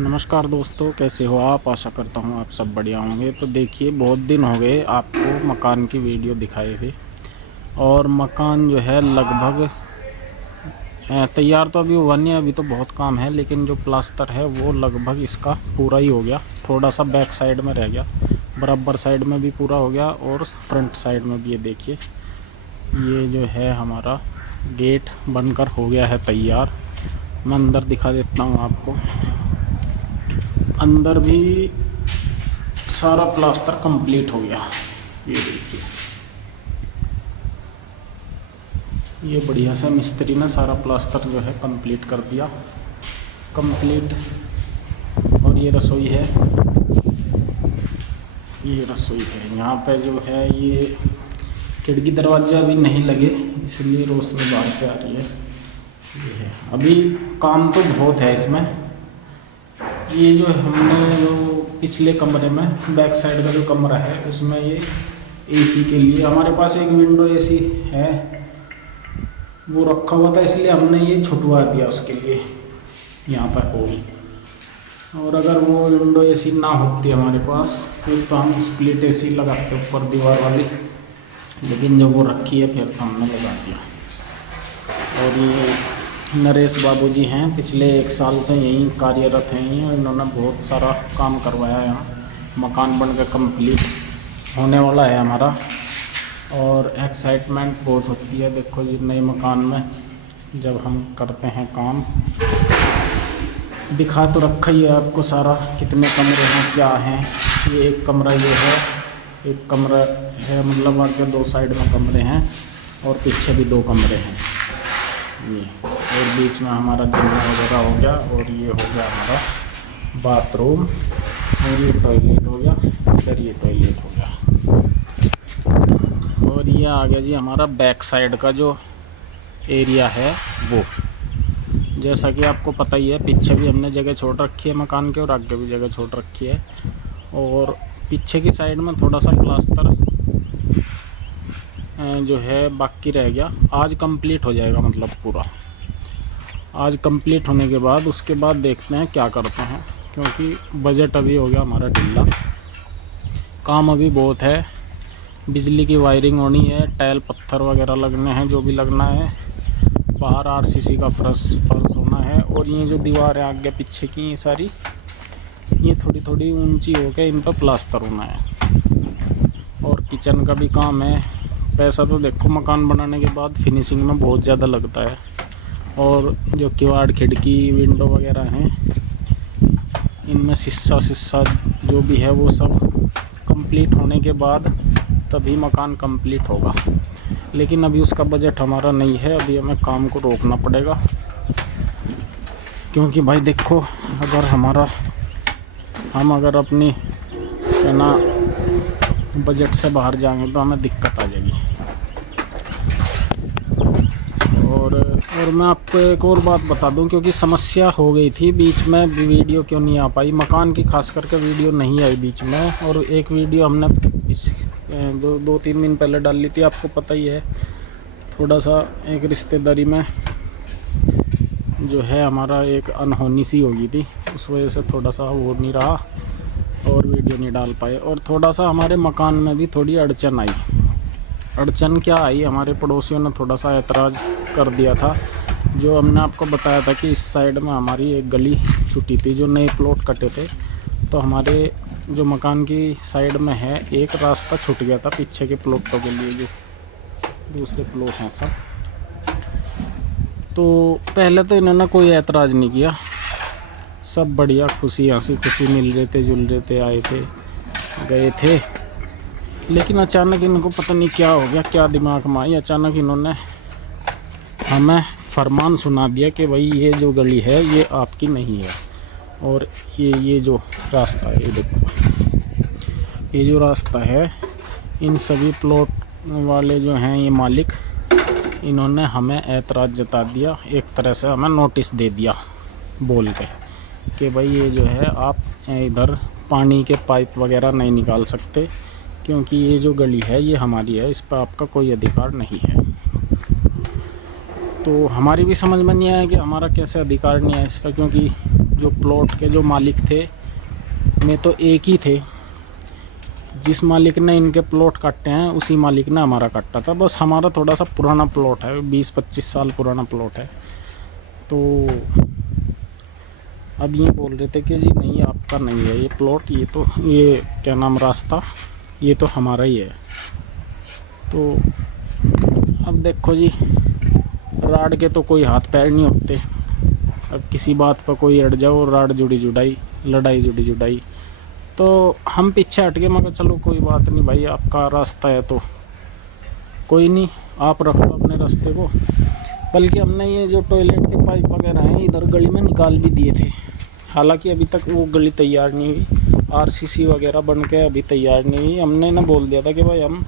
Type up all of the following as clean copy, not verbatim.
नमस्कार दोस्तों, कैसे हो आप। आशा करता हूँ आप सब बढ़िया होंगे। तो देखिए, बहुत दिन हो गए आपको मकान की वीडियो दिखाए हुए, और मकान जो है लगभग तैयार तो अभी हुआ नहीं है। अभी तो बहुत काम है, लेकिन जो प्लास्टर है वो लगभग इसका पूरा ही हो गया। थोड़ा सा बैक साइड में रह गया, बराबर साइड में भी पूरा हो गया और फ्रंट साइड में भी। ये देखिए, ये जो है हमारा गेट बनकर हो गया है तैयार। मैं अंदर दिखा देता हूँ आपको। अंदर भी सारा प्लास्टर कंप्लीट हो गया। ये देखिए, ये बढ़िया से मिस्त्री ने सारा प्लास्टर जो है कंप्लीट कर दिया। कंप्लीट। और ये रसोई है, ये रसोई है। यहाँ पे जो है ये खिड़की दरवाजे अभी नहीं लगे, इसलिए रोशनी बाहर से आ रही है। ये है, अभी काम तो बहुत है इसमें। ये जो हमने जो पिछले कमरे में बैक साइड का जो कमरा है उसमें ये एसी के लिए हमारे पास एक विंडो एसी है, वो रखा हुआ था, इसलिए हमने ये छुटवा दिया उसके लिए यहाँ पर होल। और अगर वो विंडो एसी ना होती हमारे पास, फिर तो हम स्प्लिट एसी लगाते ऊपर दीवार वाली, लेकिन जब वो रखी है फिर तो हमने लगा दिया। और ये नरेश बाबूजी हैं, पिछले 1 साल से यहीं कार्यरत हैं ये, और इन्होंने बहुत सारा काम करवाया है यहाँ। मकान बनकर कंप्लीट होने वाला है हमारा, और एक्साइटमेंट बहुत होती है। देखो ये नए मकान में जब हम करते हैं काम। दिखा तो रखा ही है आपको सारा, कितने कमरे हैं क्या हैं। ये एक कमरा ये है, एक कमरा है, मतलब आगे 2 साइड में कमरे हैं और पीछे भी 2 कमरे हैं ये। और बीच में हमारा जलना वगैरह हो गया, और ये हो गया हमारा बाथरूम, और ये टॉयलेट हो गया, फिर ये टॉयलेट हो गया। और ये आ गया जी हमारा बैक साइड का जो एरिया है वो। जैसा कि आपको पता ही है, पीछे भी हमने जगह छोड़ रखी है मकान के, और आगे भी जगह छोड़ रखी है। और पीछे की साइड में थोड़ा सा प्लास्टर जो है बाकी रह गया। आज कंप्लीट हो जाएगा, मतलब पूरा आज कंप्लीट होने के बाद उसके बाद देखते हैं क्या करते हैं, क्योंकि बजट अभी हो गया हमारा ढीला। काम अभी बहुत है, बिजली की वायरिंग होनी है, टाइल पत्थर वगैरह लगने हैं, जो भी लगना है। बाहर आरसीसी का फर्श होना है। और ये जो दीवार है आगे पीछे की, ये सारी ये थोड़ी थोड़ी ऊंची होकर इन पर प्लास्टर होना है। और किचन का भी काम है। पैसा तो देखो मकान बनाने के बाद फिनिशिंग में बहुत ज़्यादा लगता है। और जो किवाड़ खिड़की विंडो वगैरह हैं, इनमें शीशा जो भी है वो सब कंप्लीट होने के बाद तभी मकान कंप्लीट होगा। लेकिन अभी उसका बजट हमारा नहीं है, अभी हमें काम को रोकना पड़ेगा। क्योंकि भाई देखो, अगर हम अगर अपनी है ना बजट से बाहर जाएंगे तो हमें दिक्कत आ जाएगी। और मैं आपको एक और बात बता दूं, क्योंकि समस्या हो गई थी बीच में, वीडियो क्यों नहीं आ पाई मकान की, खास करके वीडियो नहीं आई बीच में। और एक वीडियो हमने 2-3 दिन पहले डाल ली थी, आपको पता ही है। थोड़ा सा एक रिश्तेदारी में जो है हमारा एक अनहोनी सी हो गई थी, उस वजह से थोड़ा सा वो नहीं रहा और वीडियो नहीं डाल पाए। और थोड़ा सा हमारे मकान में भी थोड़ी अड़चन आई। अड़चन क्या आई, हमारे पड़ोसियों ने थोड़ा सा ऐतराज़ कर दिया था। जो हमने आपको बताया था कि इस साइड में हमारी एक गली छूटी थी, जो नए प्लॉट कटे थे, तो हमारे जो मकान की साइड में है एक रास्ता छूट गया था पीछे के प्लॉटों के लिए, जो दूसरे प्लॉट हैं सब। तो पहले तो इन्होंने कोई ऐतराज़ नहीं किया, सब बढ़िया खुशी हंसी खुशी मिल रहे थे, जुल रहे थे, आए थे गए थे। लेकिन अचानक इनको पता नहीं क्या हो गया, क्या दिमाग में आई, अचानक इन्होंने हमें फरमान सुना दिया कि भाई ये जो गली है ये आपकी नहीं है। और ये जो रास्ता है, ये देखो, ये जो रास्ता है, इन सभी प्लॉट वाले जो हैं ये मालिक, इन्होंने हमें ऐतराज़ जता दिया। एक तरह से हमें नोटिस दे दिया बोल के कि भाई ये जो है आप इधर पानी के पाइप वगैरह नहीं निकाल सकते, क्योंकि ये जो गली है ये हमारी है, इस पर आपका कोई अधिकार नहीं है। तो हमारी भी समझ में नहीं आया कि हमारा कैसे अधिकार नहीं है इस पर, क्योंकि जो प्लॉट के जो मालिक थे में तो एक ही थे। जिस मालिक ने इनके प्लॉट काटे हैं उसी मालिक ने हमारा काटा था। बस हमारा थोड़ा सा पुराना प्लॉट है, 20-25 साल पुराना प्लॉट है। तो अब ये बोल रहे थे कि जी नहीं आपका नहीं है ये प्लॉट, ये क्या नाम रास्ता, ये तो हमारा ही है। तो अब देखो जी, राड के तो कोई हाथ पैर नहीं होते। अब किसी बात पर कोई अड़ जाओ, राड जुड़ी जुड़ाई, लड़ाई जुड़ी जुड़ाई। तो हम पीछे हट गए, मगर चलो कोई बात नहीं भाई, आपका रास्ता है तो कोई नहीं, आप रखो अपने रास्ते को। बल्कि हमने ये जो टॉयलेट के पाइप वगैरह हैं इधर गली में निकाल भी दिए थे। हालांकि अभी तक वो गली तैयार नहीं हुई, आरसीसी वगैरह बन के अभी तैयार नहीं हुई। हमने ना बोल दिया था कि भाई हम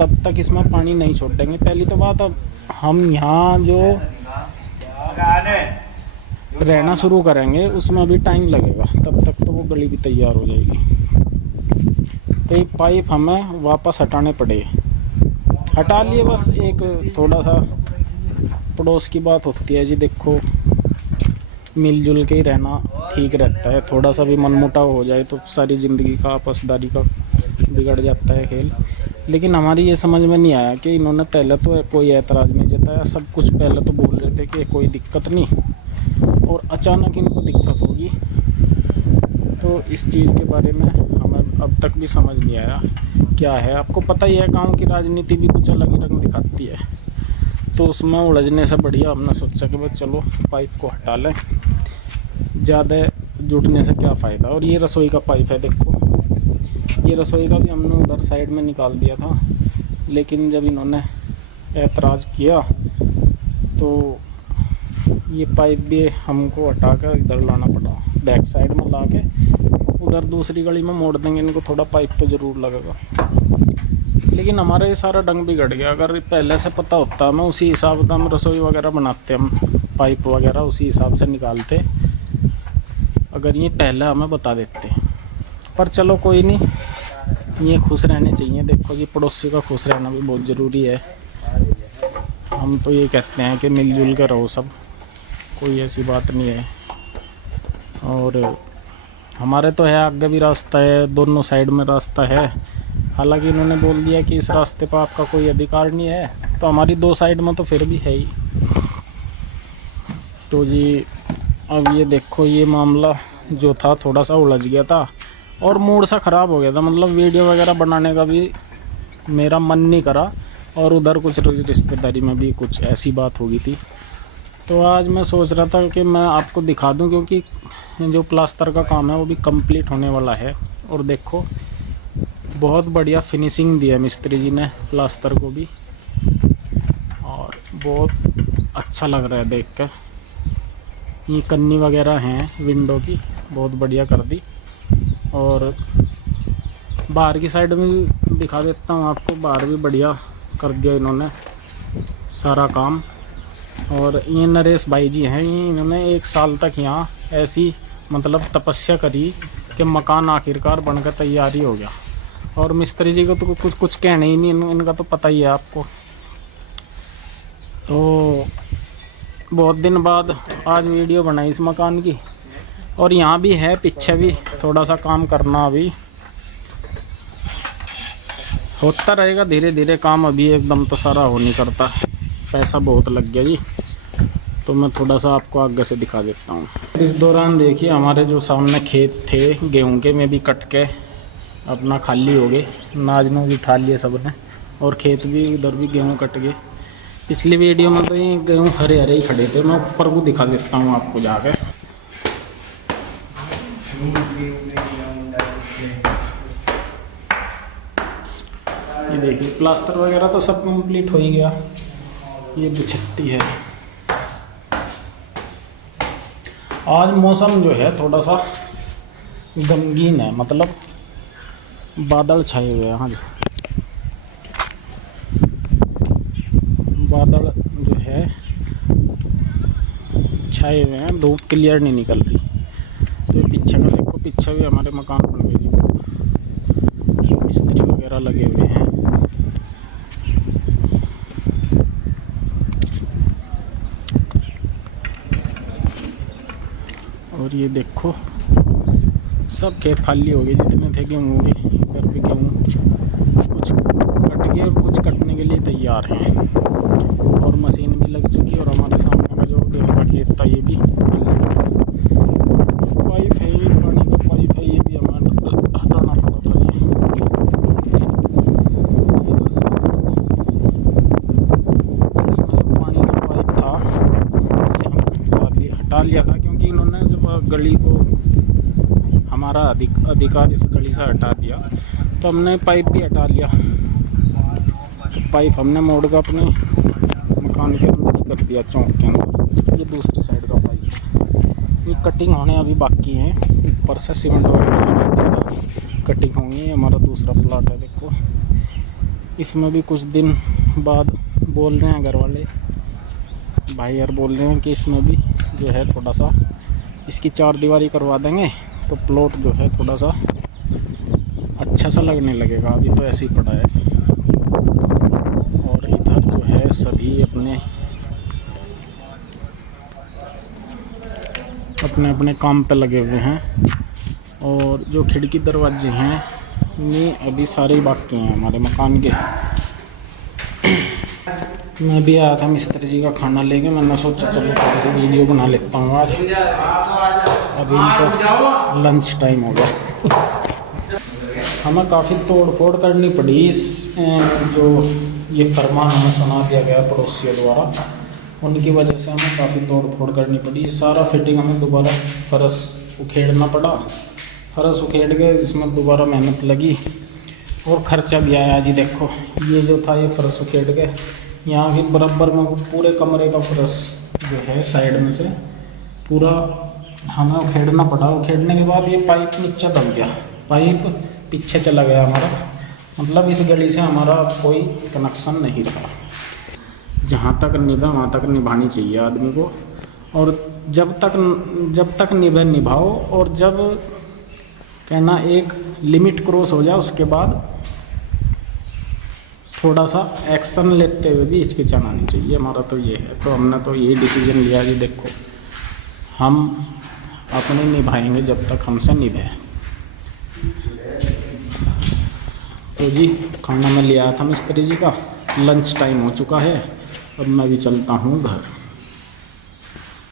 तब तक इसमें पानी नहीं छोड़ेंगे। पहली तो बात, अब हम यहाँ जो रहना शुरू करेंगे उसमें अभी टाइम लगेगा, तब तक तो वो गली भी तैयार हो जाएगी। तो ये पाइप हमें वापस हटाने पड़े, हटा लिए। बस एक थोड़ा सा पड़ोस की बात होती है जी, देखो मिलजुल के ही रहना ठीक रहता है। थोड़ा सा भी मनमुटाव हो जाए तो सारी ज़िंदगी का आपसदारी का बिगड़ जाता है खेल। लेकिन हमारी ये समझ में नहीं आया कि इन्होंने पहले तो कोई ऐतराज़ नहीं जताया, सब कुछ पहले तो बोल रहे थे कि कोई दिक्कत नहीं, और अचानक इनको दिक्कत होगी। तो इस चीज़ के बारे में हमें अब तक भी समझ नहीं आया क्या है। आपको पता ही है गांव की राजनीति भी कुछ अलग ही रंग दिखाती है। तो उसमें उलझने से बढ़िया हमने सोचा कि भाई चलो पाइप को हटा लें, ज़्यादा जुड़ने से क्या फ़ायदा। और ये रसोई का पाइप है, देखो ये रसोई का भी हमने उधर साइड में निकाल दिया था, लेकिन जब इन्होंने ऐतराज़ किया तो ये पाइप भी हमको हटा कर इधर लाना पड़ा। बैक साइड में ला के उधर दूसरी गली में मोड़ देंगे, इनको थोड़ा पाइप तो ज़रूर लगेगा। लेकिन हमारा ये सारा डंग बिगड़ गया। अगर पहले से पता होता, मैं उसी हिसाब से हम रसोई वगैरह बनाते, हम पाइप वगैरह उसी हिसाब से निकालते, अगर ये पहले हमें बता देते। पर चलो कोई नहीं, ये खुश रहने चाहिए। देखो जी, पड़ोसी का खुश रहना भी बहुत ज़रूरी है। हम तो ये कहते हैं कि मिलजुल कर रहो सब, कोई ऐसी बात नहीं है। और हमारे तो है आगे भी रास्ता है, दोनों साइड में रास्ता है। हालांकि इन्होंने बोल दिया कि इस रास्ते पर आपका कोई अधिकार नहीं है, तो हमारी दो साइड में तो फिर भी है ही। तो जी अब ये देखो, ये मामला जो था थोड़ा सा उलझ गया था और मूड सा ख़राब हो गया था। मतलब वीडियो वगैरह बनाने का भी मेरा मन नहीं करा, और उधर कुछ रिश्तेदारी में भी कुछ ऐसी बात हो गई थी। तो आज मैं सोच रहा था कि मैं आपको दिखा दूं, क्योंकि जो प्लास्टर का काम है वो भी कंप्लीट होने वाला है। और देखो बहुत बढ़िया फिनिशिंग दी है मिस्त्री जी ने प्लास्टर को भी, और बहुत अच्छा लग रहा है देख कर। ये कन्नी वगैरह हैं विंडो की, बहुत बढ़िया कर दी। और बाहर की साइड में दिखा देता हूँ आपको, बाहर भी बढ़िया कर दिया इन्होंने सारा काम। और ये नरेश भाई जी हैं, ये इन्होंने 1 साल तक यहाँ ऐसी मतलब तपस्या करी कि मकान आखिरकार बनकर तैयार ही हो गया। और मिस्त्री जी को तो कुछ कहने ही नहीं, इनका तो पता ही है आपको। तो बहुत दिन बाद आज वीडियो बनाई इस मकान की। और यहाँ भी है, पीछे भी थोड़ा सा काम करना अभी होता रहेगा धीरे धीरे काम, अभी एकदम तो सारा हो नहीं करता, पैसा बहुत लग गया जी। तो मैं थोड़ा सा आपको आगे से दिखा देता हूँ। इस दौरान देखिए हमारे जो सामने खेत थे गेहूं के, में भी कट के अपना खाली हो गए, नाजनों भी उठा लिए सब ने, और खेत भी उधर भी गेहूं कट गए। पिछली वीडियो में तो ये गेहूं हरे हरे ही खड़े थे। मैं ऊपर को दिखा देता हूँ आपको जाकर। ये देखिए प्लास्टर वगैरह तो सब कंप्लीट हो ही गया। ये बिछत्ती है। आज मौसम जो है थोड़ा सा गमगीन है, मतलब बादल छाए हुए हैं। हाँ जी, बादल जो है छाए हुए हैं, धूप क्लियर नहीं निकल रही। तो पीछे का देखो, पीछे भी हमारे मकान बन गए जी, मिस्त्री वगैरह लगे हुए हैं। और और ये देखो सब खेत खाली हो गए जितने थे गेहूँ के। इधर भी गेहूँ कुछ कट गए और कुछ कटने के लिए तैयार हैं और मशीन भी लग चुकी है। और हमारे सामने का जो गेहूँ का खेत था ये भी पाइप है, ये पानी का पाइप है, ये भी हमारा हटाना पड़ा था। ये इधर से पानी का पाइप था ये हम हटा लिया था, क्योंकि इन्होंने जब गली को हमारा अधिकार इस गली से हटा दिया तो हमने पाइप भी हटा लिया। तो पाइप हमने मोड़ का अपने मकान के अंदर ही कर दिया, चौक के अंदर। ये दूसरी साइड का पाइप है, ये कटिंग होने अभी बाकी है। ऊपर से सीमेंट वगैरह कटिंग होंगी। हमारा दूसरा प्लाट है, देखो इसमें भी कुछ दिन बाद बोल रहे हैं घर वाले भाई यार, बोल रहे हैं कि इसमें भी जो है थोड़ा सा इसकी चार दीवारी करवा देंगे तो प्लॉट जो है थोड़ा सा अच्छा सा लगने लगेगा। अभी तो ऐसे ही पड़ा है। और इधर जो है सभी अपने अपने काम पे लगे हुए हैं। और जो खिड़की दरवाजे हैं ये अभी सारे बाकी हैं हमारे मकान के। मैं भी आया था मिस्त्री जी का खाना लेके, मैंने सोचा चलो थोड़ी सी वीडियो बना लेता हूँ आज। अभी इनको लंच टाइम होगा। हमें काफ़ी तोड़ फोड़ करनी पड़ी इस जो ये फरमान हमें सुना दिया गया पड़ोसियों द्वारा, उनकी वजह से हमें काफ़ी तोड़ फोड़ करनी पड़ी। ये सारा फिटिंग हमें दोबारा फर्श उखेड़ना पड़ा। फर्श उखेड़ के इसमें दोबारा मेहनत लगी और ख़र्चा भी आया जी। देखो ये जो था ये फर्श उखेड़ के यहाँ के बराबर में पूरे कमरे का फर्श जो है साइड में से पूरा हमें उखेड़ना पड़ा। उखेड़ने के बाद ये पाइप नीचे दब गया, पाइप पीछे चला गया हमारा। मतलब इस गली से हमारा कोई कनेक्शन नहीं रहा। जहाँ तक निभे वहाँ तक निभानी चाहिए आदमी को। और जब तक निभे निभाओ, और जब कहना एक लिमिट क्रॉस हो जाए उसके बाद थोड़ा सा एक्शन लेते हुए भी हिचकिचाना नहीं चाहिए। हमारा तो ये है, तो हमने तो यही डिसीजन लिया कि देखो हम अपने निभाएंगे जब तक हमसे निभे। तो जी खाना मैं ले आया था मिस्त्री जी का, लंच टाइम हो चुका है, अब मैं भी चलता हूँ घर।